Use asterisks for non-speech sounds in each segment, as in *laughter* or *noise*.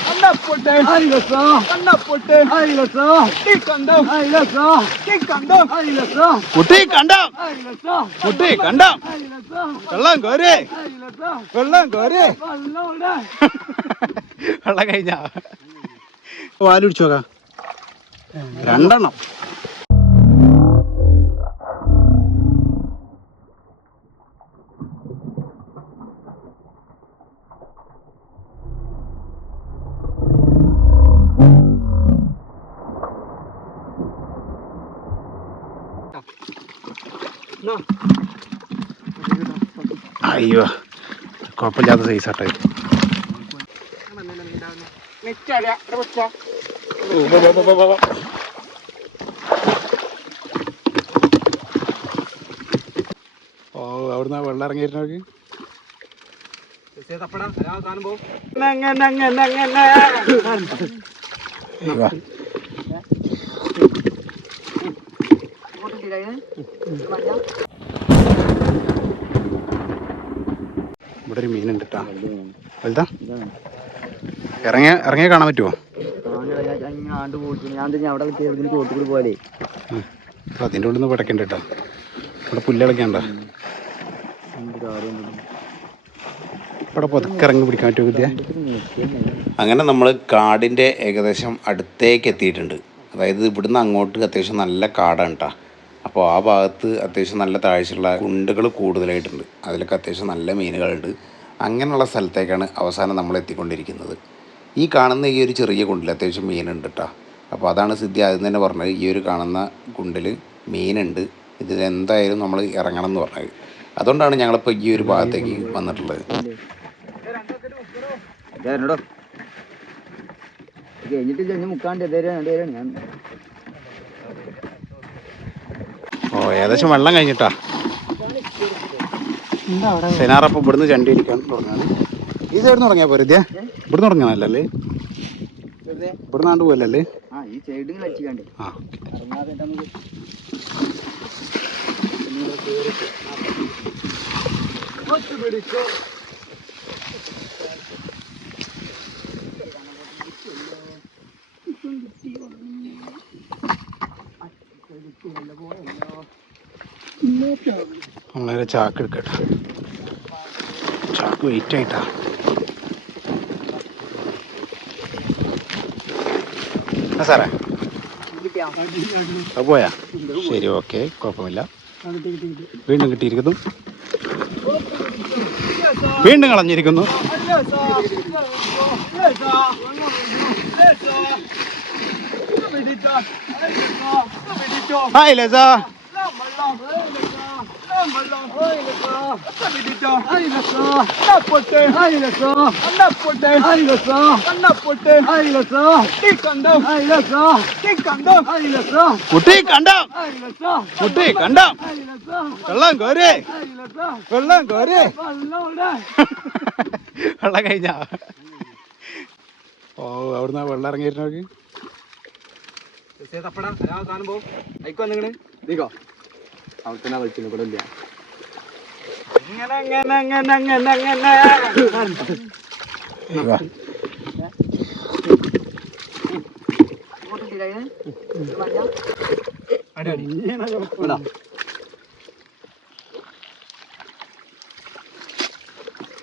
கண்ணா போட்டு அரை லட்சம் கண்ணா போட்டு அரை லட்சம் டீ கண்டம் அரை லட்சம் டீ கண்டம் அரை லட்சம் കുട്ടി കണ്ടോ அரை லட்சம் കുട്ടി കണ്ടോ அரை லட்சம் വെള്ളം കോരേ அரை லட்சம் വെള്ളം കോരേ பல்ல விட വെള്ളം കഴിഞ്ഞ വാലുടിച്ചു നോക്കാം രണ്ടെണ്ണം കുഴപ്പമില്ലാത്ത സൈസ് ആട്ടെ ഓ അവിടുന്ന് വെള്ളം ഇറങ്ങിയിരുന്നവർക്ക് വാ ഇവിടെ ഒരു മീനുണ്ട് കേട്ടാ വലുതാ. ഇറങ്ങിയ ഇറങ്ങിയ കാണാൻ പറ്റുമോ അതിന്റെ അതിന്റെ ഉള്ളിൽ നിന്ന് പടക്കണ്ട കേട്ടോ ഇവിടെ പുല്ലിളക്കണ്ട ഇവിടെ പതുക്കെ ഇറങ്ങി പിടിക്കാൻ പറ്റുമോ വിദ്യ? അങ്ങനെ നമ്മൾ കാടിന്റെ ഏകദേശം അടുത്തേക്ക് എത്തിയിട്ടുണ്ട്. അതായത് ഇവിടുന്ന് അങ്ങോട്ട് അത്യാവശ്യം നല്ല കാടാണ് കേട്ടോ അപ്പോൾ ആ ഭാഗത്ത് അത്യാവശ്യം നല്ല താഴ്ചയുള്ള കുണ്ടുകൾ കൂടുതലായിട്ടുണ്ട്. അതിലൊക്കെ അത്യാവശ്യം നല്ല മീനുകളുണ്ട്. അങ്ങനെയുള്ള സ്ഥലത്തേക്കാണ് അവസാനം നമ്മൾ എത്തിക്കൊണ്ടിരിക്കുന്നത്. ഈ കാണുന്ന ഈ ഒരു ചെറിയ കുണ്ടിൽ അത്യാവശ്യം മീനുണ്ട് കേട്ടോ അപ്പോൾ അതാണ് സിദ്ധി ആദ്യം തന്നെ പറഞ്ഞത്. ഈ ഒരു കാണുന്ന കുണ്ടിൽ മീനുണ്ട്. ഇതിൽ എന്തായാലും നമ്മൾ ഇറങ്ങണം എന്ന് പറഞ്ഞത്. അതുകൊണ്ടാണ് ഞങ്ങളിപ്പോൾ ഈ ഒരു ഭാഗത്തേക്ക് വന്നിട്ടുള്ളത്. കഴിഞ്ഞിട്ട് മുക്കാണ്ട് ഞാൻ ഓ ഏകദേശം വെള്ളം കഴിഞ്ഞിട്ടാ. സെനാറപ്പം ഇവിടുന്ന് ചണ്ടി ഇരിക്കാൻ തുടങ്ങാണ്. ഈ സൈഡിൽ നിന്ന് തുടങ്ങിയാൽ പോരെ ഇദ്യ ഇവിടുന്ന് തുടങ്ങാനല്ലേ ഇവിടുന്ന് ആണ്ട് പോലല്ലേ ആ ഈ നമ്മളെ ചാക്ക് എടുക്കട്ടെ. ചാക്ക് വെയിറ്റ് ആയിട്ടാ. സാറേ. അത് പോയാ? ശരി ഓക്കെ കുഴപ്പമില്ല. വീണ്ടും കിട്ടിയിരിക്കുന്നു. വീണ്ടും കളഞ്ഞിരിക്കുന്നു. ഹായ് ലേസാ കുട്ടി കണ്ടോ. കുട്ടി കണ്ടോ. വെള്ളം കോരേ. വെള്ളം കോരേ. വെള്ളം കഴിഞ്ഞ? ഓ അവിടുന്ന് വെള്ളം ഇറങ്ങിയിരുന്നു നോക്കി തപ്പടാ. അതാ താനും പോകും അയക്കുവാ നിങ്ങൾ നീക്കോ അവിടെ തന്നെ കളിച്ചിന് ഇവിടെ ഇല്ല. അങ്ങനെ അങ്ങനെ അങ്ങനെ അങ്ങനെ അങ്ങനെ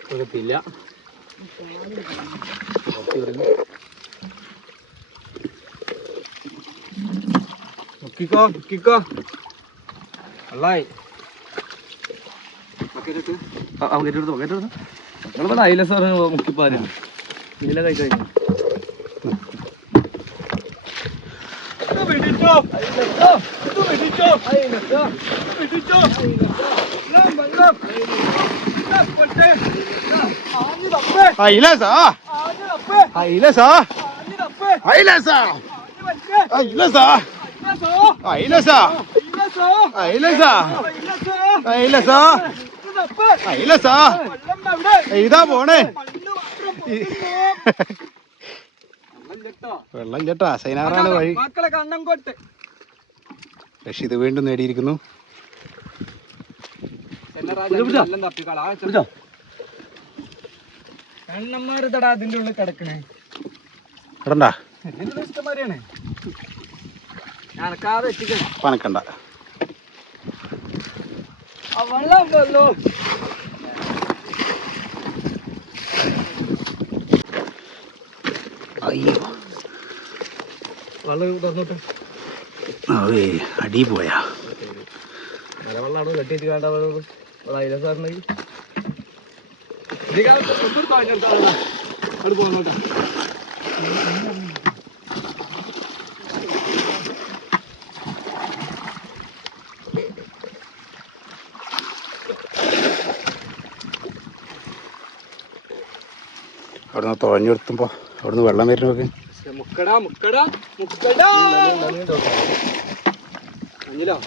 കുഴപ്പമില്ല നോക്കിക്കോ നോക്കിക്കോ. വെള്ളായി അയില സാറ് മുക്കിപ്പാരാ നീല കൈ കഴിഞ്ഞു അയില സാ അയില സാ അയില സാ അയില സാ അയില സാ ഇല്ല ഇല്ല ഇതാ പോണേ. വെള്ളം ചേട്ടാ സൈനാറാണ് വഴി. രക്ഷിത് വീണ്ടും നേടിയിരിക്കുന്നു. ഉള്ളിൽ കിടക്കണേ. ഇടണ്ടാ. പനക്കണ്ട വെള്ളം അയ്യോ. വെള്ളം തന്നോട്ടെ അവേ അടി പോയാ. മലവെള്ളാണോ കെട്ടിയിട്ട് വേണ്ട അതിലെ സാറിന് ഒന്നും താഴ്ന്നെടുത്താ അവിടെ പോന്നോട്ടെ അവിടുന്ന് തുഴഞ്ഞെടുത്തുമ്പോ അവിടുന്ന് വെള്ളം വരുന്നൊക്കെ നോക്ക്. മുക്കടാ മുക്കടാ മുക്കടാ. അഞ്ഞിലോ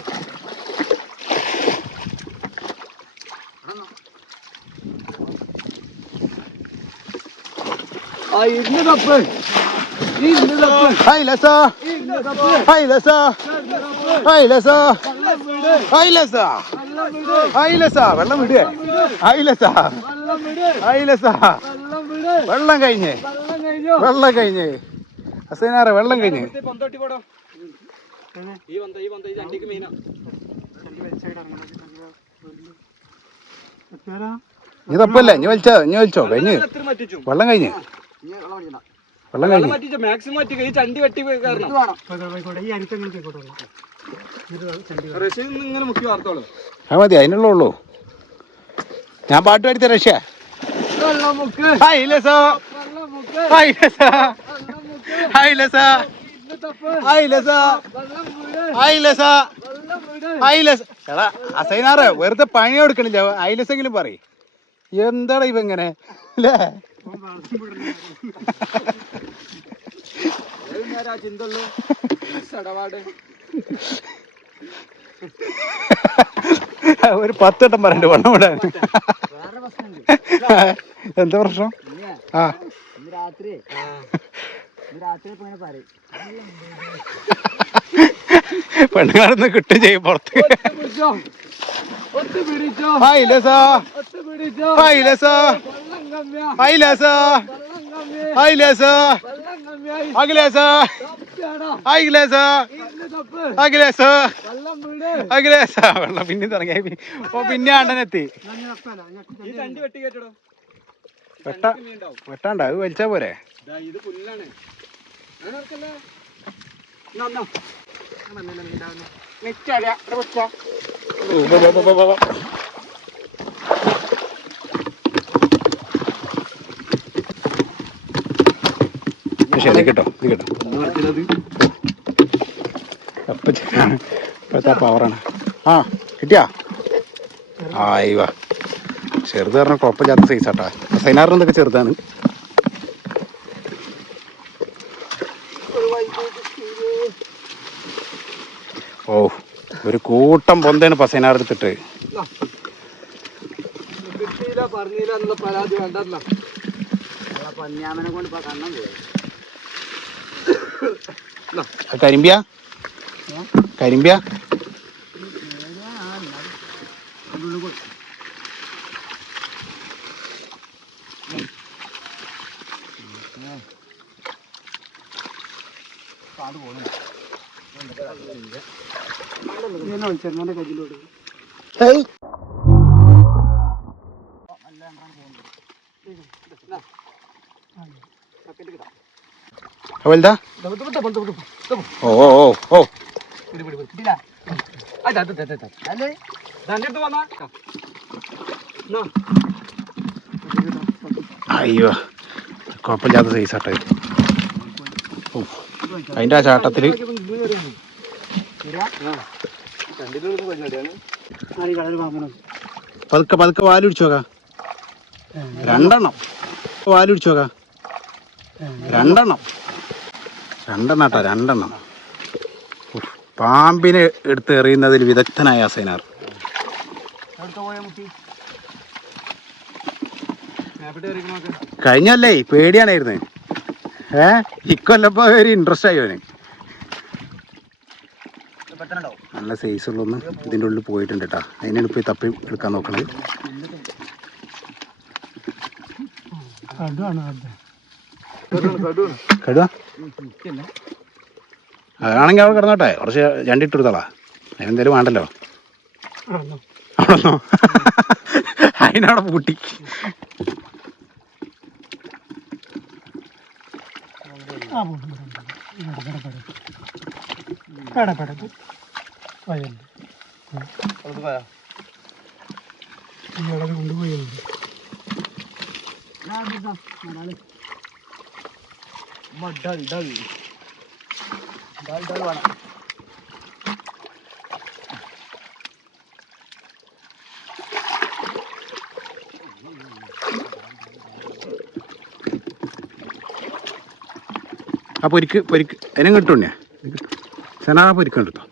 ഇരുന്ന് തപ്പ്. ഇരുന്ന് തപ്പ്. ഹായ് ലസാ. ഈ ഇരുന്ന് തപ്പ്. ഹായ് ലസാ. ഹായ് ലസാ. വെള്ളം വിടുക ഹായ് ലസാ. വെള്ളം കഴിഞ്ഞേ. വെള്ളം കഴിഞ്ഞോ? ഹസൈനാറെ വെള്ളം കഴിഞ്ഞേ. നീ തപ്പല്ലേ? നീ വലിച്ചോ? നീ വലിച്ചോ? കഴിഞ്ഞ്. വെള്ളം കഴിഞ്ഞ്. വെള്ളം കഴിഞ്ഞ്. മാക്സിമം ചണ്ടി വെട്ടി കാരണം മതി അതിനുള്ള ഉള്ളൂ. ഞാൻ പാട്ട് പാടി റഷ്യ. വെള്ളം മുക്ക് ഹായ് ലസാ ഹായ് ലസാ ഹായ് ലസാ ഹായ് ലസാ ഹായ് ലസാ ഹായ് ലസ എടാ അസൈനാറ് വെറുതെ പണി കൊടുക്കണില്ല അയിലസെങ്കിലും പറയും. എന്താടാ ഇവ ഇങ്ങനെ? അല്ലേ? ഒരു പത്തെട്ടം പറയണ്ട് വണ്ണം വിടാൻ. എന്താ പ്രശ്നം? ആ. രാത്രി. പെണ്ണുകാരൊന്ന് കിട്ടും ചെയ്യും പുറത്ത്. വെള്ളം പിന്നെ തുടങ്ങിയ ഓ പിന്നെ അണ്ണനെത്തി ഈ വെട്ടി കേട്ടോ വെട്ട വെട്ടാണ്ട അത് വലിച്ചാ പോരെ? ഇത് പുല്ലാണ്. ശരി കേട്ടോ ഇത് കേട്ടോ പവറാണ് ആ കിട്ടിയാ? ആയി വാ. ചെറുത് പറഞ്ഞാൽ കുഴപ്പമില്ലാത്ത സൈസ് ആട്ടാ. സൈനാറിനൊക്കെ ചെറുതാണ്? ഓ ഒരു കൂട്ടം പൊന്തയാണ് പസൈനാർ എടുത്തിട്ട്. പറഞ്ഞില്ല എന്നുള്ള പരാതി വേണ്ടല്ലോ നമ്മളെ പന്നിയാമനെ കൊണ്ട് ഇപ്പൊ കണ്ണം പോയി അത് ഓ ഓ ഓ ഓ. അയ്യോ കുഴപ്പമില്ലാത്ത സൈസ് ആട്ടെ ഓ അതിന്റെ ആ ചാട്ടത്തിൽ. പതുക്കെ പതുക്കെ വാൽ പിടിച്ചു നോക്കാം. രണ്ടെണ്ണം. വാൽ പിടിച്ചു നോക്കാം. രണ്ടെണ്ണം. രണ്ടെണ്ണം കേട്ടോ രണ്ടെണ്ണം. പാമ്പിനെ എടുത്ത് എറിയുന്നതിൽ വിദഗ്ധനായ അസൈനാർ കഴിഞ്ഞല്ലേ? പേടിയാണായിരുന്നു. ഏ? ഇക്കൊല്ലപ്പോ ഒരു ഇൻട്രസ്റ്റ് ആയി അവന്. നല്ല സൈസ് ഉള്ളൊന്ന് ഇതിന്റെ ഉള്ളിൽ പോയിട്ടുണ്ട് കേട്ടോ അതിനാണ് ഇപ്പോൾ തപ്പി എടുക്കാൻ നോക്കണത്. കടുവ? അതാണെങ്കിൽ അവിടെ കിടന്നോട്ടെ. കുറച്ച് രണ്ടിട്ട് കൊടുത്തോളാ. അതിനെന്തേലും വേണ്ടല്ലോ. അവിടെന്നോ *laughs* അതിനവിടെ പൂട്ടി. சாப்பிட்டு என்னோட கடப்படப்பு கடப்படப்பு வயல் இடம் கொண்டு வயல் டல் டல். டல் டல் வேணாம் ആ പൊരിക്ക് പൊരിക്ക്. അതിനും കിട്ടുണ്ണേ സനാ പൊരിക്കാൻ എടുത്തോ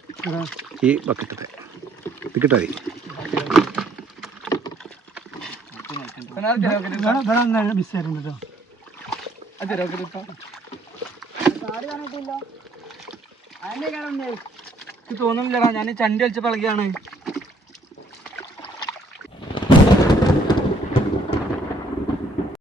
ഈ ബക്കറ്റത്തെ ഇത് കിട്ടാ തോന്നുന്നില്ലടാ ഞാൻ ചണ്ടി കളിച്ച പളകിയാണ്.